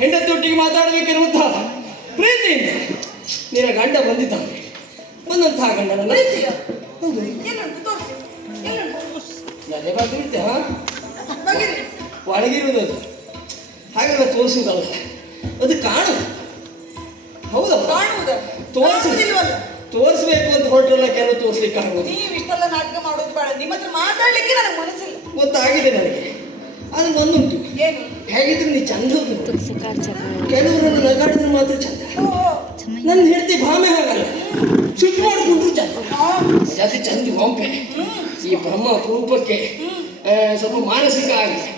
ಹೆಂಡತಿಯೊಟ್ಟಿಗೆ ಮಾತಾಡಬೇಕೆನ್ನುವಂಥ ಪ್ರೀತಿಯಿಂದ ನಿನ್ನ ಗಂಡ ಬಂದಿದ್ದಾನೆ. ಬಂದಂತಹ ಗಂಡನಲ್ಲ ನನ್ನೇ ಬಂದಿರುತ್ತೆ. ಒಳಗಿರುವುದು ಅದು ಹಾಗೆಲ್ಲ ತೋರಿಸುವುದಲ್ಲ, ಅದು ಕಾಣು. ಹೌದಾ? ತೋರಿಸ್ಬೇಕು ಅಂತ ಹೊರಟ್ರಲ್ಲ, ಕೆಲವು ತೋರಿಸ್ಲಿಕ್ಕೆ ಆಗೋದು. ನೀವು ಇಷ್ಟೆಲ್ಲ ನಾಟಕ ಮಾಡೋದು ಬೇಡ, ನಿಮ್ಮ ಹತ್ರ ಮಾತಾಡ್ಲಿಕ್ಕೆ ನನಗೆ ಮನಸ್ಸಿಲ್ಲ. ಗೊತ್ತಾಗಿದೆ ನನಗೆ. ಅದು ಒಂದುಂಟು, ಏನು ಹೇಗಿದ್ರು ನೀ ಚಂದ. ಕೆಲವರನ್ನು ನಗಾಡಿದ್ರೆ ಮಾತ್ರ ಚಂದ. ನನ್ನ ಹೆಂಡತಿ ಭಾಮೆ ಹಾಗಲ್ಲ, ಸುಟ್ಟು ಮಾಡಿಕೊಂಡ್ರು ಚಂದ. ಅದು ಚಂದ ಗೊಂಪೆ. ಈ ಬ್ರಹ್ಮ ರೂಪಕ್ಕೆ ಸ್ವಲ್ಪ ಮಾನಸಿಕ ಆಗಿದೆ.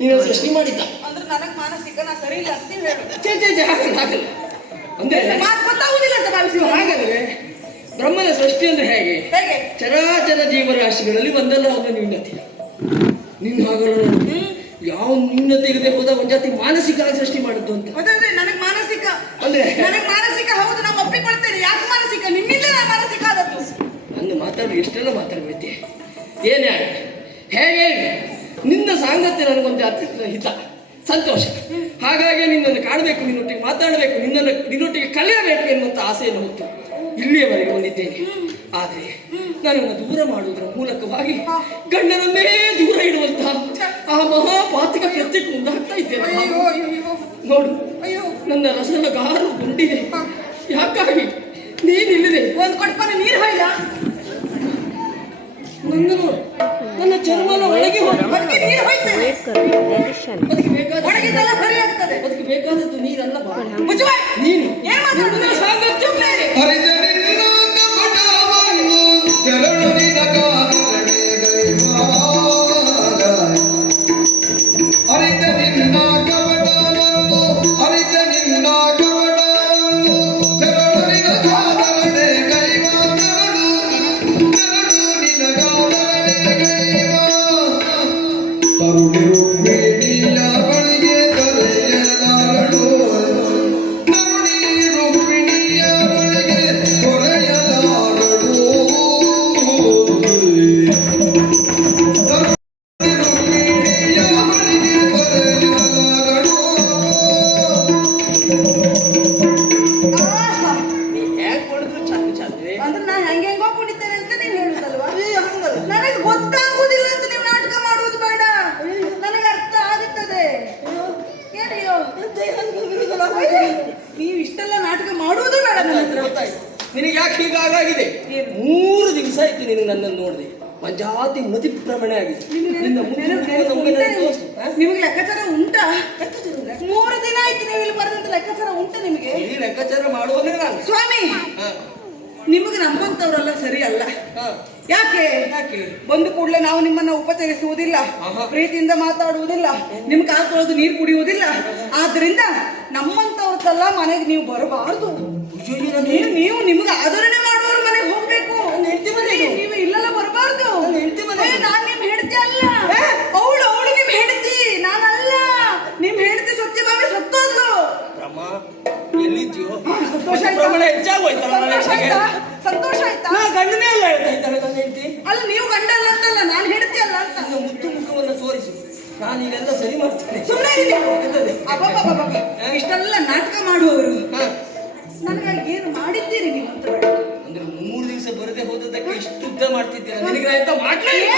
ನೀನು ಸೃಷ್ಟಿ ಮಾಡಿದ್ದ ಅಂದ್ರೆ ನನಗೆ ಮಾನಸಿಕ ನಾ ಸರಿ ಇಲ್ಲ ಅಂತ ಆಗಲ್ಲ ಆಗಲ್ಲ ಅಂದ್ರೆ ಗೊತ್ತಾಗುದಿಲ್ಲ ಅಂತ ಭಾವಿಸಿ. ಹಾಗಲ್ವೇ? ಬ್ರಹ್ಮನ ಸೃಷ್ಟಿ ಅಂದ್ರೆ ಹೇಗೆ? ಚರಾಚರ ಜೀವರಾಶಿಗಳಲ್ಲಿ ಒಂದಲ್ಲ ಒಂದು ನ್ಯೂನತೆ. ನಿನ್ನ ಹಾಗಲ್ಲ, ಯಾವ ನ್ಯೂನತೆ ಇರದೆ ಹೋದ ಒಂದ್ ಜಾತಿ ಮಾನಸಿಕ ಸೃಷ್ಟಿ ಮಾಡಿದ್ದು ಅಂತ. ನನಗೆ ಮಾನಸಿಕ ಅಂದ್ರೆ ನನಗೆ ಮಾನಸಿಕ ಹೌದು, ನಾವು ಒಪ್ಪಿಕೊಳ್ತೇನೆ. ಯಾಕೆ ಮಾನಸಿಕ? ನಿಮ್ಮಿಂದ ನಾ ಮಾನಸಿಕ ಆದದ್ದು. ನನ್ನ ಮಾತಾಡಿ ಎಷ್ಟೆಲ್ಲ ಮಾತಾಡ್ಬೇಕೆ, ಏನೇ ಹೇಗೆ ನಿನ್ನ ಸಾಂಗತ್ಯ ನನಗೊಂದು ಅತ್ಯಂತ ಹಿತ, ಸಂತೋಷ. ಹಾಗಾಗಿ ನಿನ್ನನ್ನು ಕಾಣಬೇಕು, ನಿನ್ನೊಟ್ಟಿಗೆ ಮಾತಾಡಬೇಕು, ನಿನ್ನೊಟ್ಟಿಗೆ ಕಲಿಯಬೇಕು ಎನ್ನುವಂಥ ಆಸೆಯನ್ನು ಹೊತ್ತು ಇಲ್ಲಿಯವರೆಗೆ ಬಂದಿದ್ದೇನೆ. ಆದರೆ ನನ್ನನ್ನು ದೂರ ಮಾಡುವುದರ ಮೂಲಕವಾಗಿ ಗಂಡನನ್ನೇ ದೂರ ಇಡುವಂತಹ ಆ ಮಹಾಪಾತಕ ಕೃತ್ಯಕ್ಕೆ ಮುಂದಾಗ್ತಾ ಇದ್ದೇನೆ. ನೋಡು, ನನ್ನ ರಸದ ಗಾರು ಗುಂಡಿದೆ. ಯಾಕಾಗಿ ನೀನಿಲ್ಲದೆ ಒಂದು ಕೊಡ್ಪಾನ ನೀರು ಹೊಯ್ದ ನನ್ನ ಚರ್ಮನ ಒಳಗೆ ನೀರು ಹೊಯ್ತೇನೆ. ಅದಕ್ಕೆ ಬೇಕಾದ ಒಳಗಿದ್ದೆಲ್ಲ ಸರಿ ಆಗ್ತದೆ. ಅದಕ್ಕೆ ಬೇಕಾದದ್ದು ನೀರಲ್ಲ, ನೀನು ಏನು ಮಾತಾಡುದು? ಸಾಂಗತ್ಯ ನೀವು ಇಷ್ಟೆಲ್ಲ ನಾಟಕ ಮಾಡುವುದು ಬೇಡ. ನಿನಗೆ ಯಾಕೆ ಹೀಗಾಗಿದೆ? 3 ದಿವಸ ಆಯ್ತು ನೀನು ನನ್ನನ್ನು ನೋಡಿದೆ. ಮಂಜಾತಿ ಮತಿ ಭ್ರಮಣೆ ಆಗಿದೆ. ನಿಮಗೆ ಲೆಕ್ಕಾಚಾರ ಉಂಟಾ? 3 ದಿನ ಆಯ್ತು ನೀವು ಇಲ್ಲಿ ಬರೆದಂತ ಲೆಕ್ಕಾಚಾರ ಉಂಟಾ ನಿಮಗೆ? ಈ ಲೆಕ್ಕಾಚಾರ ಮಾಡುವವನೇ ನಾನು. ಸ್ವಾಮಿ, ನಿಮಗೆ ನಮ್ಮಂತವ್ರೆಲ್ಲ ಸರಿ ಅಲ್ಲ. ಯಾಕೆ ಯಾಕೆ? ಬಂದು ಕೂಡಲೇ ನಾವು ನಿಮ್ಮನ್ನ ಉಪಚರಿಸುವುದಿಲ್ಲ, ಆಹಾ. ಪ್ರೀತಿಯಿಂದ ಮಾತಾಡುವುದಿಲ್ಲ, ನಿಮ್ ಕಾಲು ತೊಳೆದು ನೀರು ಕುಡಿಯುವುದಿಲ್ಲ. ಆದ್ರಿಂದ ನಮ್ಮಂತವ್ರದ್ದೆಲ್ಲ ಮನೆಗೆ ನೀವು ಬರಬಾರದು. ನೀವು ನಿಮ್ಗೆ ಆದರಣೆ ಮಾಡುವವ್ರ ಮನೆಗೆ ಹೋಗ್ಬೇಕು. ನೀವು ಇಲ್ಲೆಲ್ಲ ಬರಬಾರ್ದು. ನಾನ್ ನಿಮ್ ಹೆಂಡತಿ ಅಲ್ಲ, ಅವಳು ನಿಮ್ ಹೆಂಡತಿ, ನಾನಲ್ಲ. ನಿಮ್ ಹೆಂಡತಿ ಸತ್ಯಭಾಮಿ ಸತ್ತೋದ್ಲು. ಎಲ್ಲಿದ್ಯೋ ಸಂತೋಷ ಆಯ್ತಾ? ಪ್ರಮಾಣ ಹೆಚ್ಚಾಗೋಯ್ತಲ್ಲ ನನ್ನ ಸಂತೋಷ ಹೆಂಡತಿಗೆ. ಆಯ್ತಾ? ಸಂತೋಷ ಆಯ್ತಾ? ನಾ ಗಂಡನೇ ಅಲ್ಲ ಹೇಳ್ತಾ ಇದ್ದಾರೆ ನನ್ನ ಹೆಂಡತಿ. ಅಲ್ಲ ನೀವು ಗಂಡಲ್ಲ ಅಂತಲ್ಲ, ನಾನು ಹೆಂಡತಿ ಅಲ್ಲ ಅಂತ. ನನ್ನ ಮುದ್ದು ಮುಖವನ್ನು ತೋರಿಸು, ನಾನು ಈಗೆಲ್ಲ ಸರಿ ಮಾಡ್ತೇನೆ. ಸುಮ್ಮನೆ ಇರಿ ನೀವು. ಅಬ್ಬಬ್ಬಬ್ಬಬ್ಬ. ಇಷ್ಟೆಲ್ಲ ನಾಟಕ ಮಾಡುವವರು ಹಾ. ನನಗಾಗಿ ಏನು ಮಾಡಿದ್ದೀರಿ ನೀವು ಅಂತ ಬೇಡ. ಅಂದ್ರೆ 3 ದಿವಸ ಬರದೆ ಹೋದದ್ದಕ್ಕೆ ಇಷ್ಟು ಉದ್ದ ಮಾಡ್ತಿದ್ದೀರಾ? ನಿನಗೆ ಅಂತ ಮಾಡ್ಲೇ ಇಲ್ಲ.